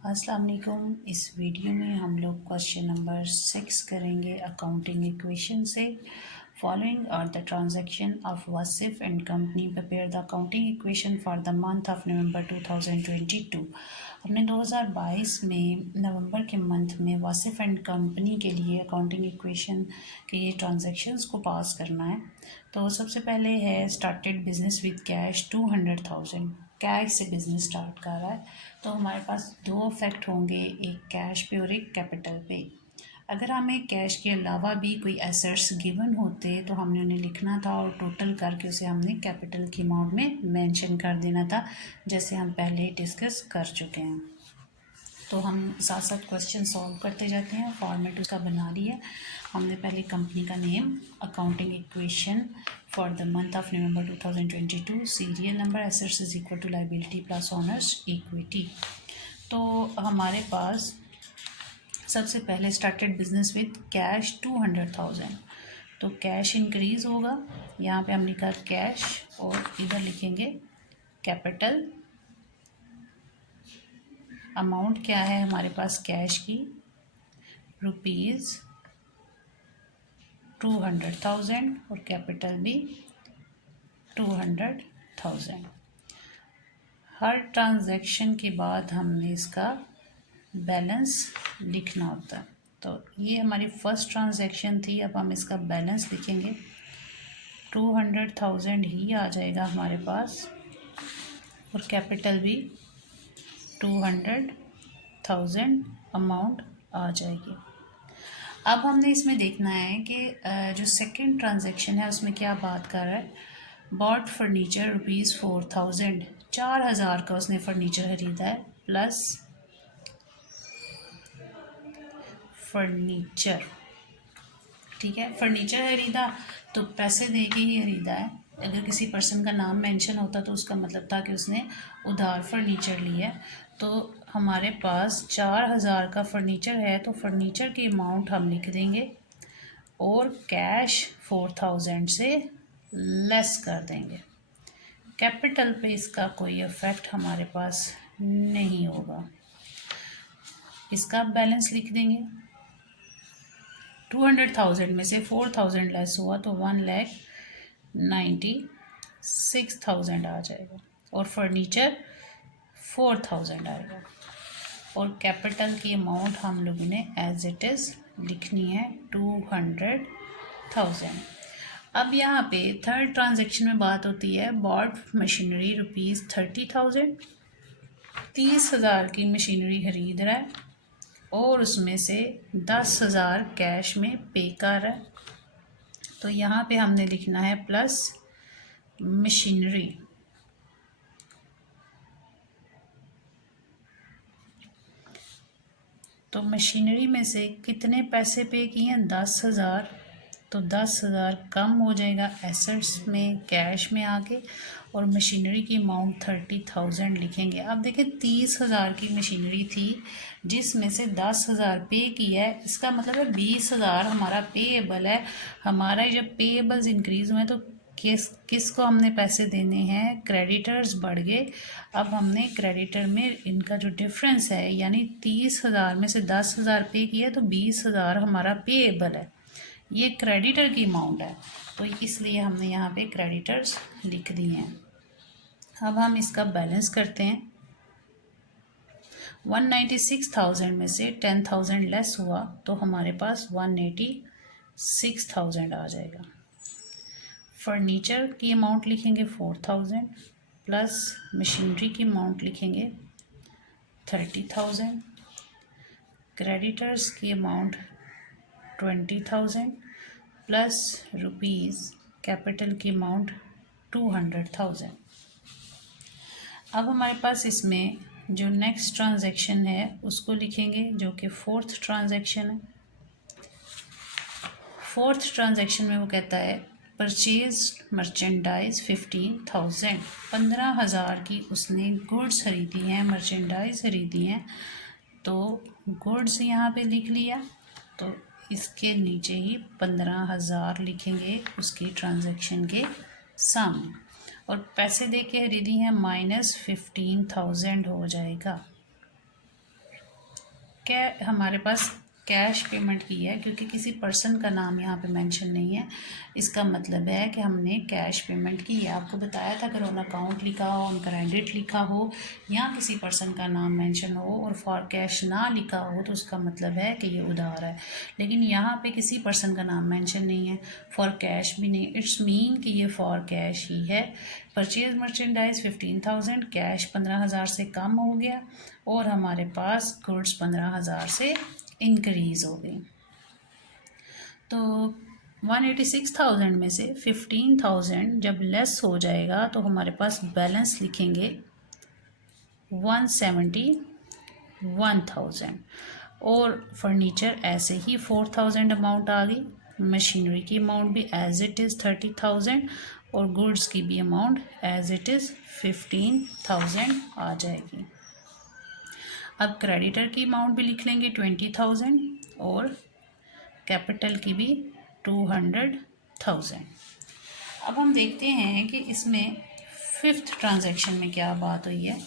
अस्सलाम वालेकुम। इस वीडियो में हम लोग क्वेश्चन नंबर 6 करेंगे अकाउंटिंग इक्वेशन से। Following are the transaction of Wasif and company prepare the accounting equation for the month of November 2022। हमने 2022 में नवंबर के मंथ में वासिफ एंड कंपनी के लिए अकाउंटिंग इक्वेशन के ये ट्रांजैक्शंस को पास करना है। तो सबसे पहले है started business with cash 200,000। Cash से बिजनेस स्टार्ट कर रहा है तो हमारे पास दो इफेक्ट होंगे, एक कैश पे और एक कैपिटल पे। अगर हमें कैश के अलावा भी कोई एसेट्स गिवन होते तो हमने उन्हें लिखना था और टोटल करके उसे हमने कैपिटल की अमाउंट में मेंशन कर देना था, जैसे हम पहले ही डिस्कस कर चुके हैं। तो हम साथ साथ क्वेश्चन सॉल्व करते जाते हैं। फॉर्मेट उसका बना लिया हमने। पहले कंपनी का name, accounting equation for the month of November 2022, serial number, assets is equal to liability plus owners equity. तो हमारे पास सबसे पहले स्टार्टेड बिजनेस विद कैश 200,000, तो कैश इंक्रीज होगा। यहाँ पे हम लिखा कैश और इधर लिखेंगे कैपिटल। अमाउंट क्या है हमारे पास कैश की, ₹200,000 और कैपिटल भी 200,000। हर ट्रांजैक्शन के बाद हमने इसका बैलेंस लिखना होता है। तो ये हमारी फर्स्ट ट्रांजैक्शन थी, अब हम इसका बैलेंस लिखेंगे। 200,000 ही आ जाएगा हमारे पास और कैपिटल भी 200,000 अमाउंट आ जाएगी। अब हमने इसमें देखना है कि जो सेकंड ट्रांजैक्शन है उसमें क्या बात कर रहा है। बॉट फर्नीचर ₹4,000, 4,000 का उसने फर्नीचर खरीदा है, प्लस फर्नीचर। ठीक है, फर्नीचर खरीदा तो पैसे दे के ही खरीदा है। अगर किसी पर्सन का नाम मेंशन होता तो उसका मतलब था कि उसने उधार फर्नीचर लिया है। तो हमारे पास 4,000 का फर्नीचर है तो फर्नीचर की अमाउंट हम लिख देंगे और कैश 4,000 से लेस कर देंगे। कैपिटल पे इसका कोई इफेक्ट हमारे पास नहीं होगा। इसका बैलेंस लिख देंगे। 200,000 में से 4,000 लेस हुआ तो 1,96,000 आ जाएगा और फर्नीचर 4,000 आएगा। और कैपिटल की अमाउंट हम लोगों ने एज इट इज़ लिखनी है 200,000। अब यहाँ पे थर्ड ट्रांजैक्शन में बात होती है बॉट मशीनरी ₹30,000, 30,000 की मशीनरी खरीद रहा है और उसमें से 10,000 कैश में पे कर रहा है। तो यहाँ पे हमने लिखना है प्लस मशीनरी। तो मशीनरी में से कितने पैसे पे किए हैं, 10,000। तो 10,000 कम हो जाएगा एसेट्स में, कैश में आके, और मशीनरी की अमाउंट 30,000 लिखेंगे। अब देखिए 30,000 की मशीनरी थी जिसमें से 10,000 पे किया है, इसका मतलब है 20,000 हमारा पेएबल है। हमारा जब पेएबल्स इंक्रीज हुए तो किसको हमने पैसे देने हैं, क्रेडिटर्स बढ़ गए। अब हमने क्रेडिटर में इनका जो डिफरेंस है, यानी 30,000 में से 10,000 पे किया तो 20,000 हमारा पेएबल है। ये क्रेडिटर की अमाउंट है तो इसलिए हमने यहाँ पे क्रेडिटर्स लिख दिए हैं। अब हम इसका बैलेंस करते हैं। 196,000 में से 10,000 लेस हुआ तो हमारे पास 186,000 आ जाएगा। फर्नीचर की अमाउंट लिखेंगे 4,000 प्लस मशीनरी की अमाउंट लिखेंगे 30,000, क्रेडिटर्स की अमाउंट 20,000 प्लस रुपीज़ कैपिटल की अमाउंट 200,000। अब हमारे पास इसमें जो नेक्स्ट ट्रांजैक्शन है उसको लिखेंगे, जो कि फोर्थ ट्रांजैक्शन है। फोर्थ ट्रांजैक्शन में वो कहता है परचेज मर्चेंडाइज 15,000, 15,000 की उसने गुड्स खरीदी हैं, मर्चेंडाइज खरीदी हैं। तो गुड्स यहाँ पे लिख लिया, तो इसके नीचे ही 15,000 लिखेंगे उसकी ट्रांजैक्शन के सामने, और पैसे दे के खरीदी हैं -15,000 हो जाएगा। हमारे पास कैश पेमेंट की है, क्योंकि किसी पर्सन का नाम यहाँ पे मेंशन नहीं है, इसका मतलब है कि हमने कैश पेमेंट की है। आपको बताया था अगर ऑन अकाउंट लिखा हो, ऑन क्रेडिट लिखा हो या किसी पर्सन का नाम मेंशन हो और फॉर कैश ना लिखा हो तो उसका मतलब है कि ये उधार है। लेकिन यहाँ पे किसी पर्सन का नाम मेंशन नहीं है, फॉर कैश भी नहीं, इट्स मीन कि ये फॉर कैश ही है। परचेज मर्चेंडाइज 15,000, कैश 15,000 से कम हो गया और हमारे पास गुड्स 15,000 से इंक्रीज़ हो गई। तो 186,000 में से 15,000 जब लेस हो जाएगा तो हमारे पास बैलेंस लिखेंगे 171,000। और फर्नीचर ऐसे ही 4,000 अमाउंट आ गई, मशीनरी की अमाउंट भी एज इट इज़ 30,000 और गुड्स की भी अमाउंट एज इट इज़ 15,000 आ जाएगी। अब क्रेडिटर की अमाउंट भी लिख लेंगे 20,000 और कैपिटल की भी 200,000। अब हम देखते हैं कि इसमें फिफ्थ ट्रांजैक्शन में क्या बात हुई है।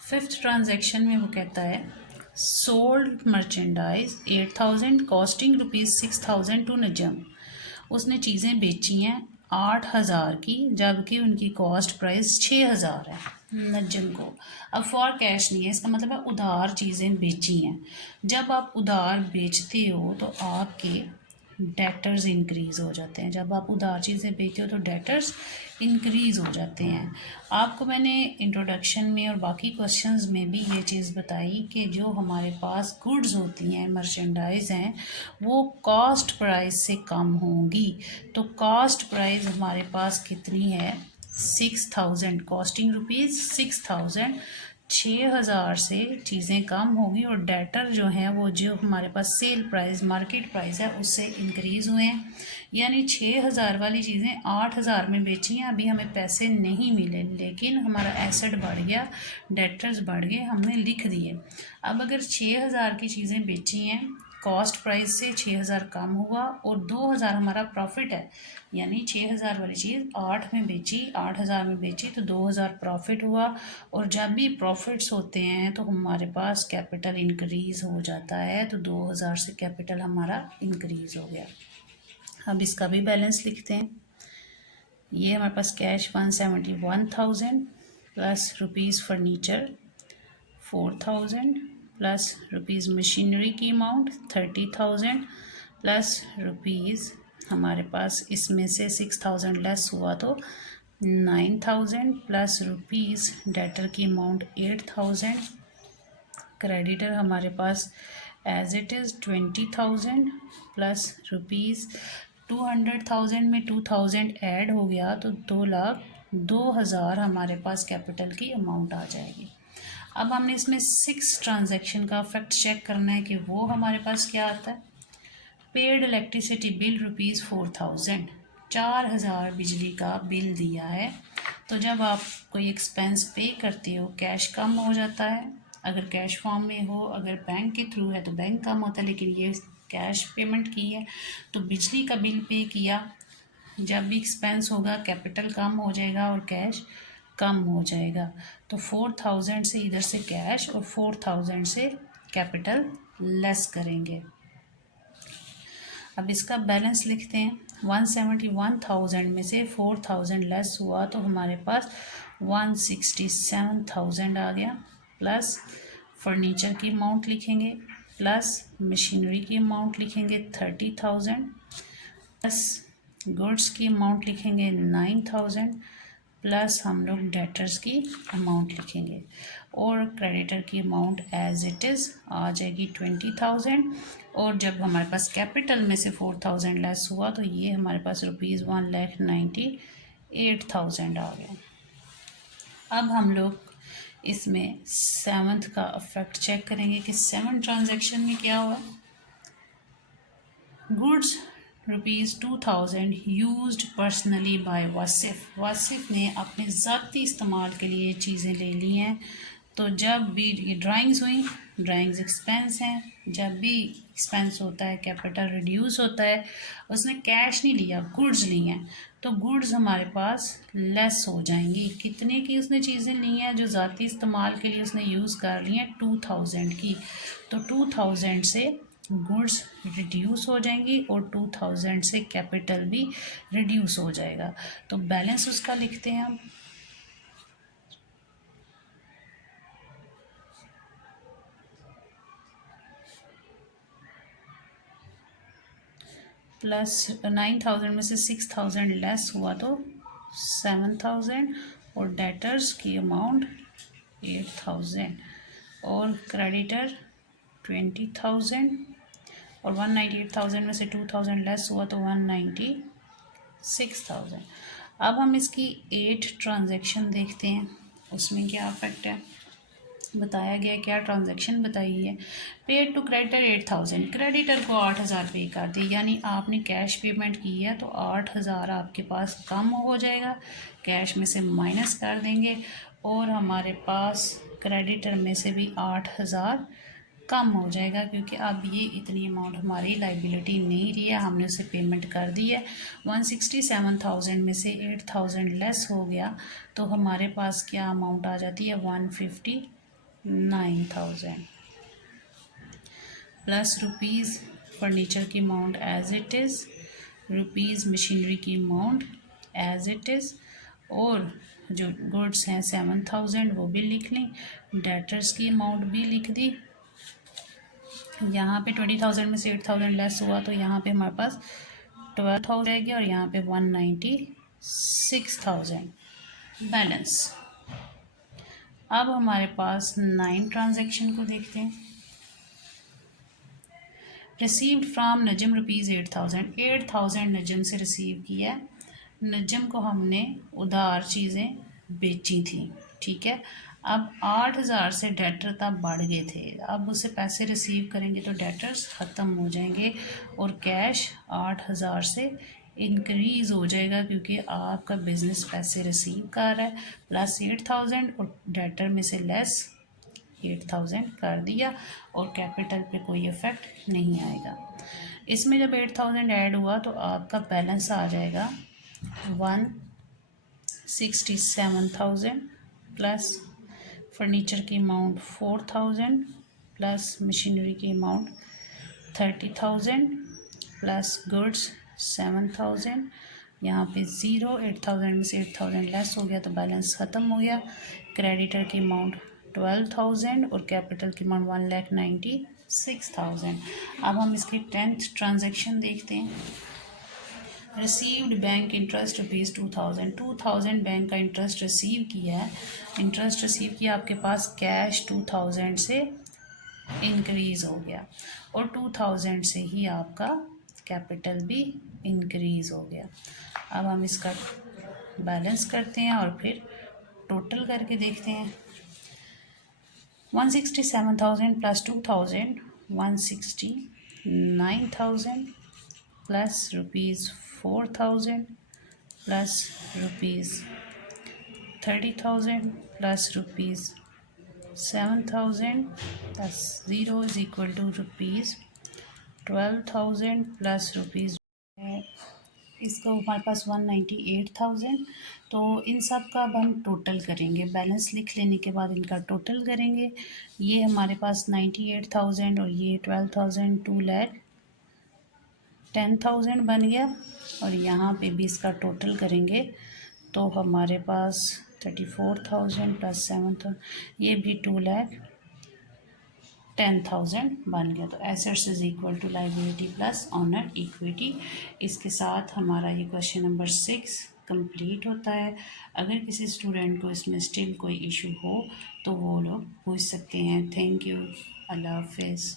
फिफ्थ ट्रांजैक्शन में वो कहता है सोल्ड मर्चेंडाइज 8,000 कॉस्टिंग ₹6,000 टू नजम। उसने चीज़ें बेची हैं 8,000 की, जबकि उनकी कॉस्ट प्राइस 6,000 है नजम को। अब फॉर कैश नहीं है, इसका मतलब है उधार चीज़ें बेची हैं। जब आप उधार बेचते हो तो आपके डेटर्स इंक्रीज़ हो जाते हैं। जब आप उधार चीज़ें बेचते हो तो डेटर्स इंक्रीज़ हो जाते हैं। आपको मैंने इंट्रोडक्शन में और बाकी क्वेश्चंस में भी ये चीज़ बताई कि जो हमारे पास गुड्स होती हैं, मर्चेंडाइज हैं, वो कॉस्ट प्राइस से कम होंगी। तो कॉस्ट प्राइस हमारे पास कितनी है 6,000, कॉस्टिंग ₹6,000। 6,000 से चीज़ें कम होगी और डेटर जो हैं वो जो हमारे पास सेल प्राइस मार्केट प्राइस है उससे इंक्रीज़ हुए हैं। यानी 6,000 वाली चीज़ें 8,000 में बेची हैं, अभी हमें पैसे नहीं मिले लेकिन हमारा एसेट बढ़ गया, डेटर्स बढ़ गए, हमने लिख दिए। अब अगर 6,000 की चीज़ें बेची हैं, कॉस्ट प्राइस से 6,000 कम हुआ और 2,000 हमारा प्रॉफिट है, यानी 6,000 वाली चीज़ 8,000 में बेची तो 2,000 प्रॉफिट हुआ। और जब भी प्रॉफिट्स होते हैं तो हमारे पास कैपिटल इंक्रीज़ हो जाता है, तो 2,000 से कैपिटल हमारा इंक्रीज़ हो गया। अब इसका भी बैलेंस लिखते हैं। ये हमारे पास cash 171,000 plus rupees furniture 4,000 plus rupees machinery की अमाउंट 30,000 प्लस रुपीज़ हमारे पास इसमें से 6,000 लेस हुआ तो 9,000 प्लस रुपीज़ डेटर की अमाउंट 8,000। क्रेडिटर हमारे पास as it is 20,000 plus rupees 200,000 में 2,000 ऐड हो गया तो 2,02,000 हमारे पास कैपिटल की अमाउंट आ जाएगी। अब हमने इसमें 6 ट्रांजैक्शन का फैक्ट चेक करना है कि वो हमारे पास क्या आता है। पेड इलेक्ट्रिसिटी बिल ₹4,000, 4,000 बिजली का बिल दिया है। तो जब आप कोई एक्सपेंस पे करते हो कैश कम हो जाता है, अगर कैश फॉर्म में हो, अगर बैंक के थ्रू है तो बैंक कम होता है, लेकिन ये कैश पेमेंट की है तो बिजली का बिल पे किया। जब भी एक्सपेंस होगा कैपिटल कम हो जाएगा और कैश कम हो जाएगा। तो 4,000 से इधर से कैश और 4,000 से कैपिटल लेस करेंगे। अब इसका बैलेंस लिखते हैं। 171,000 में से 4,000 लेस हुआ तो हमारे पास 167,000 आ गया। प्लस फर्नीचर की अमाउंट लिखेंगे, प्लस मशीनरी की अमाउंट लिखेंगे 30,000, प्लस गुड्स की अमाउंट लिखेंगे 9,000, प्लस हम लोग डेटर्स की अमाउंट लिखेंगे और क्रेडिटर की अमाउंट एज इट इज़ आ जाएगी 20,000। और जब हमारे पास कैपिटल में से 4,000 लेस हुआ तो ये हमारे पास ₹1,98,000 आ गया। अब हम लोग इसमें 7th का इफेक्ट चेक करेंगे कि 7 ट्रांजैक्शन में क्या हुआ। Goods ₹2,000 used personally by Wasif. Wasif ने अपने ज़ाती इस्तेमाल के लिए चीज़ें ले ली हैं तो जब भी ये ड्राइंग्स हुई, ड्राइंग्स एक्सपेंस हैं, जब भी एक्सपेंस होता है कैपिटल रिड्यूस होता है, उसने कैश नहीं लिया, गुड्स ली हैं, तो गुड्स हमारे पास लेस हो जाएंगी। कितने की उसने चीज़ें ली हैं जो ज़ाती इस्तेमाल के लिए उसने यूज़ कर ली हैं, 2000 की, तो 2000 से गुड्स रिड्यूस हो जाएंगी और 2000 से कैपिटल भी रिड्यूस हो जाएगा। तो बैलेंस उसका लिखते हैं हम, प्लस 9000 में से 6000 लेस हुआ तो 7000 और डेटर्स की अमाउंट 8000 और क्रेडिटर 20000 और 198,000 में से 2000 लेस हुआ तो 196,000। अब हम इसकी 8 ट्रांजैक्शन देखते हैं, उसमें क्या इफेक्ट है बताया गया, क्या ट्रांजैक्शन बताई है। पेड टू क्रेडिटर 8000, क्रेडिटर को 8000 पे कर दी, यानी आपने कैश पेमेंट की है तो 8000 आपके पास कम हो जाएगा, कैश में से माइनस कर देंगे और हमारे पास क्रेडिटर में से भी 8000 कम हो जाएगा, क्योंकि अब ये इतनी अमाउंट हमारी लाइबिलिटी नहीं रही है, हमने उसे पेमेंट कर दी है। 167,000 में से 8000 लेस हो गया तो हमारे पास क्या अमाउंट आ जाती है, 159,000 प्लस रुपीज़ फर्नीचर की amount as it is, rupees machinery की अमाउंट एज इट इज़, और जो गुड्स हैं 7000 वो भी लिख लें, डेटर्स की अमाउंट भी लिख दी। यहाँ पे 20,000 में से 8000 लेस हुआ तो यहाँ पे हमारे पास 12,000 रहेगी और यहाँ पे 196,000 बैलेंस। अब हमारे पास 9 ट्रांजैक्शन को देखते हैं। रिसीव्ड फ्रॉम नजम रुपीज़ 8,000 नजम से रिसीव किया। नजम को हमने उधार चीज़ें बेची थी, ठीक है। अब 8000 से डेटर तब बढ़ गए थे, अब उसे पैसे रिसीव करेंगे तो डेटर्स ख़त्म हो जाएंगे और कैश 8000 से इंक्रीज़ हो जाएगा, क्योंकि आपका बिज़नेस पैसे रिसीव कर रहा है, प्लस 8000 और डेटर में से लेस 8000 कर दिया और कैपिटल पे कोई इफ़ेक्ट नहीं आएगा। इसमें जब 8000 ऐड हुआ तो आपका बैलेंस आ जाएगा 167,000 प्लस फर्नीचर की अमाउंट 4000 प्लस मशीनरी की अमाउंट 30,000 प्लस गुड्स 7000, यहाँ पे ज़ीरो, 8000 में से 8000 लेस हो गया तो बैलेंस ख़त्म हो गया। क्रेडिटर की अमाउंट 12,000 और कैपिटल की अमाउंट 1,96,000। अब हम इसकी 10th ट्रांजैक्शन देखते हैं। Received bank interest rupees 2000 bank का इंटरेस्ट रिसीव किया है, इंटरेस्ट रिसीव किया, आपके पास कैश 2000 से इंक्रीज़ हो गया और 2000 से ही आपका कैपिटल भी इंक्रीज़ हो गया। अब हम इसका बैलेंस करते हैं और फिर टोटल करके देखते हैं। 167,000 plus 2000 169,000 plus rupees 4000 plus rupees 30,000 plus rupees 7,000 plus zero is equal to rupees 12,000 plus rupees, इसका हमारे पास 198,000। तो इन सब का अब हम टोटल करेंगे, बैलेंस लिख लेने के बाद इनका टोटल करेंगे। ये हमारे पास 98,000 और ये 12,000, 2,10,000 बन गया और यहाँ पे भी इसका टोटल करेंगे तो हमारे पास 34,000 प्लस 7,000, ये भी 2,10,000 बन गया। तो assets is equal to liability plus owner equity. इसके साथ हमारा ये क्वेश्चन नंबर 6 कंप्लीट होता है। अगर किसी स्टूडेंट को इसमें स्टिल कोई इशू हो तो वो लोग पूछ सकते हैं। थैंक यू, अल्लाह हाफिज़।